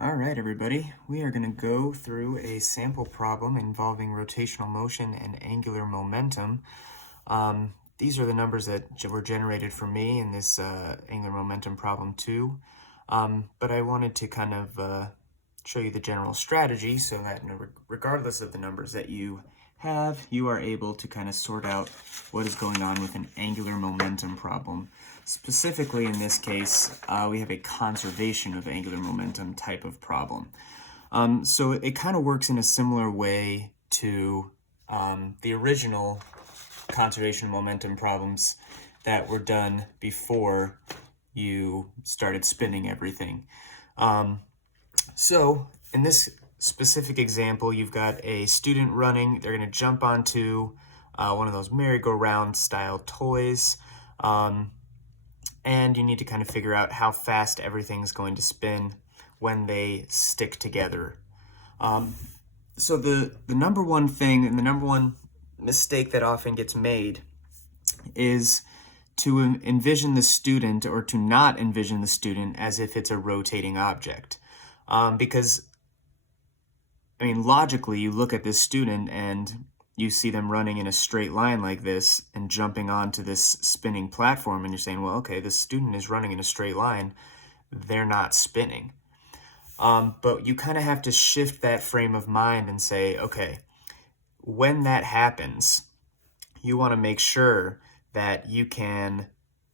All right, everybody, we are going to go through a sample problem involving rotational motion and angular momentum. These are the numbers that were generated for me in this angular momentum problem too. But I wanted to kind of show you the general strategy so that regardless of the numbers that you have, you are able to kind of sort out what is going on with an angular momentum problem. Specifically, in this case, we have a conservation of angular momentum type of problem. So it kind of works in a similar way to the original conservation of momentum problems that were done before you started spinning everything. So in this specific example, you've got a student running. They're going to jump onto one of those merry-go-round style toys. And you need to kind of figure out how fast everything's going to spin when they stick together. So the number one thing and the number one mistake that often gets made is to envision the student, or to not envision the student as if it's a rotating object. Because, I mean, logically, you look at this student and you see them running in a straight line like this and jumping onto this spinning platform, and you're saying, well, okay, this student is running in a straight line. They're not spinning. But you kind of have to shift that frame of mind and say, okay, when that happens, you want to make sure that you can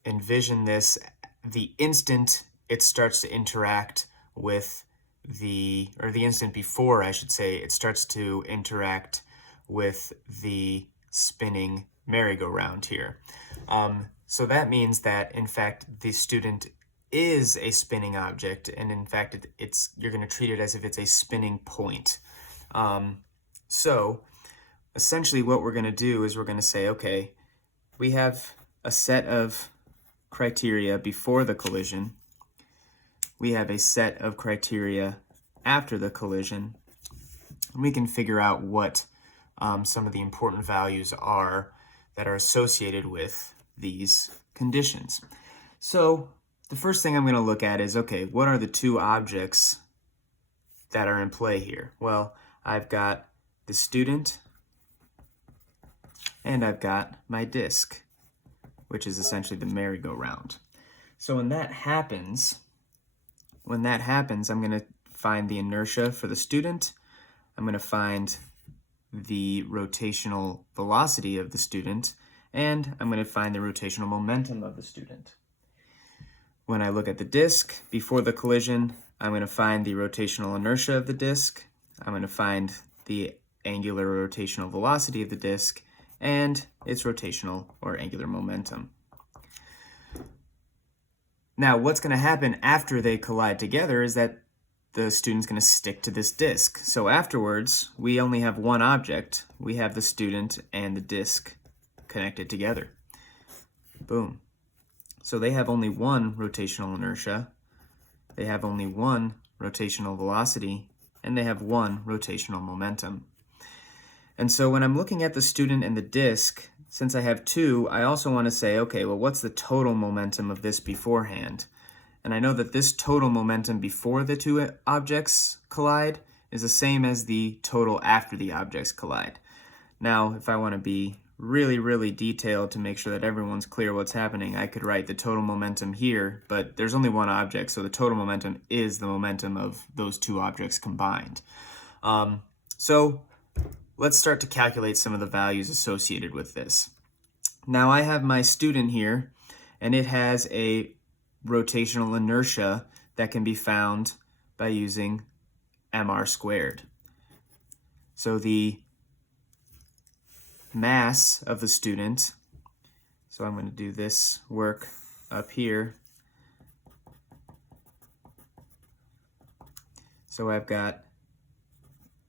envision this the instant it starts to interact with the instant before, I should say, it starts to interact with the spinning merry-go-round here. So that means that, in fact, the student is a spinning object, and in fact, you're going to treat it as if it's a spinning point. So essentially what we're going to do is we're going to say, okay, we have a set of criteria before the collision. We have a set of criteria after the collision. And we can figure out what some of the important values are that are associated with these conditions. So the first thing I'm going to look at is, okay, what are the two objects that are in play here? Well, I've got the student and I've got my disk, which is essentially the merry-go-round. So when that happens, I'm going to find the inertia for the student. I'm going to find the rotational velocity of the student, and I'm going to find the rotational momentum of the student. When I look at the disk before the collision, I'm going to find the rotational inertia of the disk. I'm going to find the angular rotational velocity of the disk and its rotational or angular momentum. Now, what's going to happen after they collide together is that the student's going to stick to this disk. So afterwards, we only have one object. We have the student and the disk connected together. Boom. So they have only one rotational inertia, they have only one rotational velocity, and they have one rotational momentum. And so when I'm looking at the student and the disk, since I have two, I also want to say, okay, well, what's the total momentum of this beforehand? And I know that this total momentum before the two objects collide is the same as the total after the objects collide. Now, if I want to be really, really detailed to make sure that everyone's clear what's happening, I could write the total momentum here, but there's only one object, so the total momentum is the momentum of those two objects combined. So let's start to calculate some of the values associated with this. Now I have my student here, and it has a rotational inertia that can be found by using mr squared. So the mass of the student, so I'm going to do this work up here. So I've got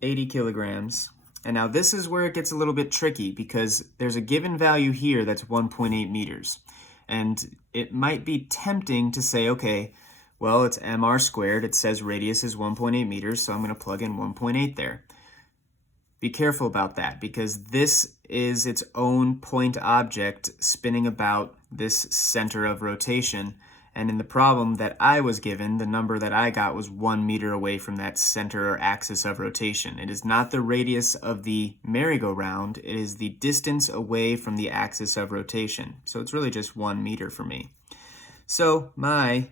80 kilograms. And now this is where it gets a little bit tricky, because there's a given value here that's 1.8 meters. And it might be tempting to say, okay, well, it's mr squared. It says radius is 1.8 meters, so I'm going to plug in 1.8 there. Be careful about that, because this is its own point object spinning about this center of rotation, And in the problem that I was given, the number that I got was 1 meter away from that center or axis of rotation. It is not the radius of the merry-go-round, it is the distance away from the axis of rotation. So it's really just 1 meter for me. So my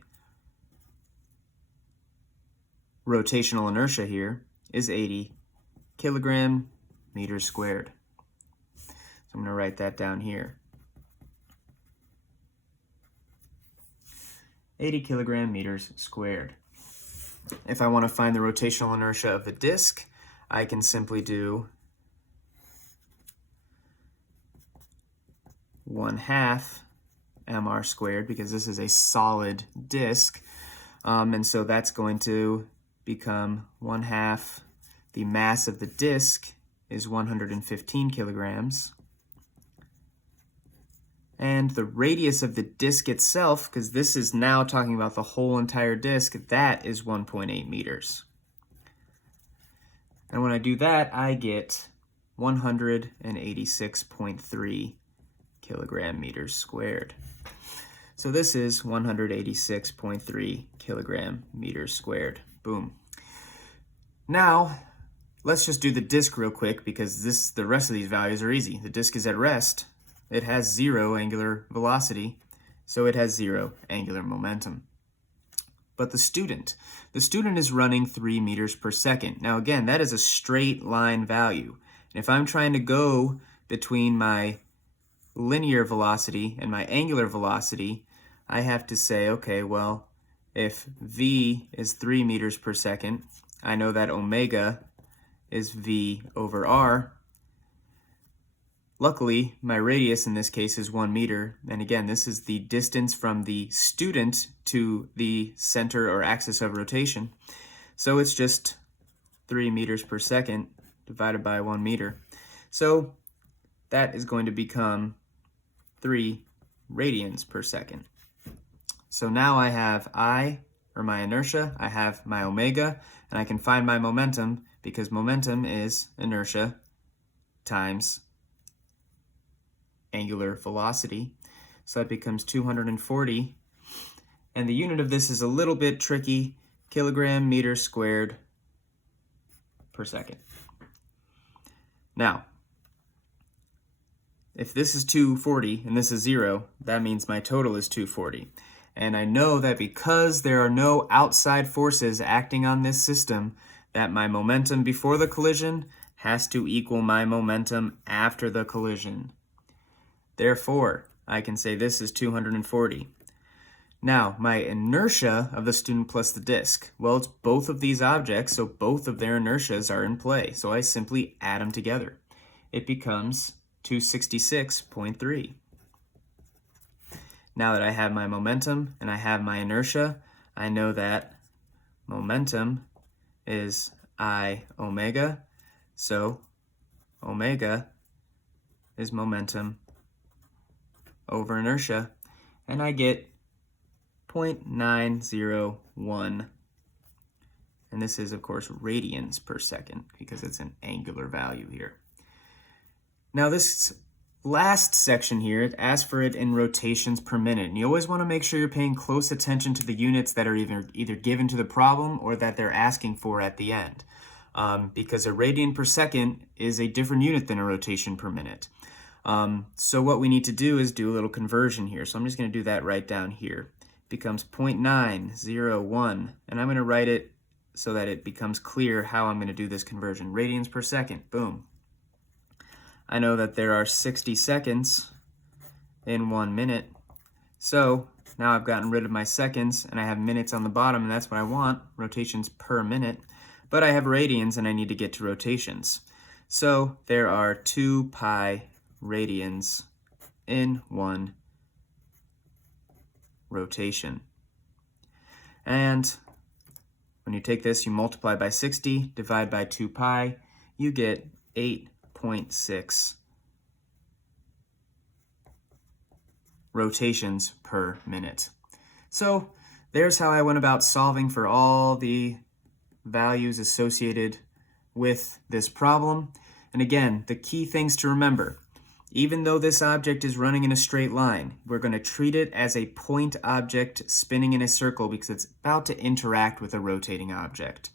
rotational inertia here is 80 kilogram meters squared. So I'm going to write that down here. 80 kilogram meters squared. If I want to find the rotational inertia of the disk, I can simply do 1/2 mr squared, because this is a solid disk. And so that's going to become 1/2. The mass of the disk is 115 kilograms. And the radius of the disk itself, because this is now talking about the whole entire disk, that is 1.8 meters. And when I do that, I get 186.3 kilogram meters squared. So this is 186.3 kilogram meters squared. Boom. Now, let's just do the disk real quick, because the rest of these values are easy. The disk is at rest. It has 0 angular velocity, so it has 0 angular momentum. But the student is running 3 meters per second. Now again, that is a straight line value. And if I'm trying to go between my linear velocity and my angular velocity, I have to say, okay, well, if v is 3 meters per second, I know that omega is v over r. Luckily, my radius in this case is 1 meter, and again, this is the distance from the student to the center or axis of rotation. So it's just 3 meters per second divided by 1 meter. So that is going to become 3 radians per second. So now I have my inertia, I have my omega, and I can find my momentum, because momentum is inertia times angular velocity. So that becomes 240. And the unit of this is a little bit tricky, kilogram meter squared per second. Now, if this is 240 and this is 0, that means my total is 240. And I know that because there are no outside forces acting on this system, that my momentum before the collision has to equal my momentum after the collision. Therefore, I can say this is 240. Now, my inertia of the student plus the disk. Well, it's both of these objects, so both of their inertias are in play. So I simply add them together. It becomes 266.3. Now that I have my momentum and I have my inertia, I know that momentum is I omega. So omega is momentum over inertia, and I get 0.901, and this is of course radians per second, because it's an angular value here. Now this last section here, it asks for it in rotations per minute, and you always want to make sure you're paying close attention to the units that are either given to the problem or that they're asking for at the end, because a radian per second is a different unit than a rotation per minute. So what we need to do is do a little conversion here. So I'm just going to do that right down here. It becomes 0.901, and I'm going to write it so that it becomes clear how I'm going to do this conversion. Radians per second, boom. I know that there are 60 seconds in 1 minute. So now I've gotten rid of my seconds, and I have minutes on the bottom, and that's what I want, rotations per minute. But I have radians, and I need to get to rotations. So there are 2 pi radians in 1 rotation. And when you take this, you multiply by 60, divide by 2 pi, you get 8.6 rotations per minute. So there's how I went about solving for all the values associated with this problem. And again, the key things to remember: Even though this object is running in a straight line, we're going to treat it as a point object spinning in a circle because it's about to interact with a rotating object.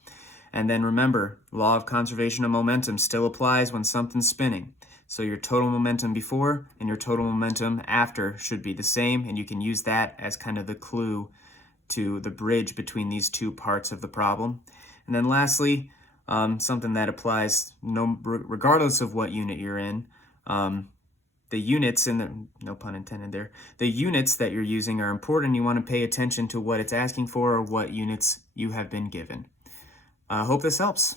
And then remember, law of conservation of momentum still applies when something's spinning. So your total momentum before and your total momentum after should be the same, and you can use that as kind of the clue to the bridge between these two parts of the problem. And then lastly, something that applies regardless of what unit you're in, the units in the, no pun intended there, the units that you're using are important. You want to pay attention to what it's asking for or what units you have been given. I hope this helps.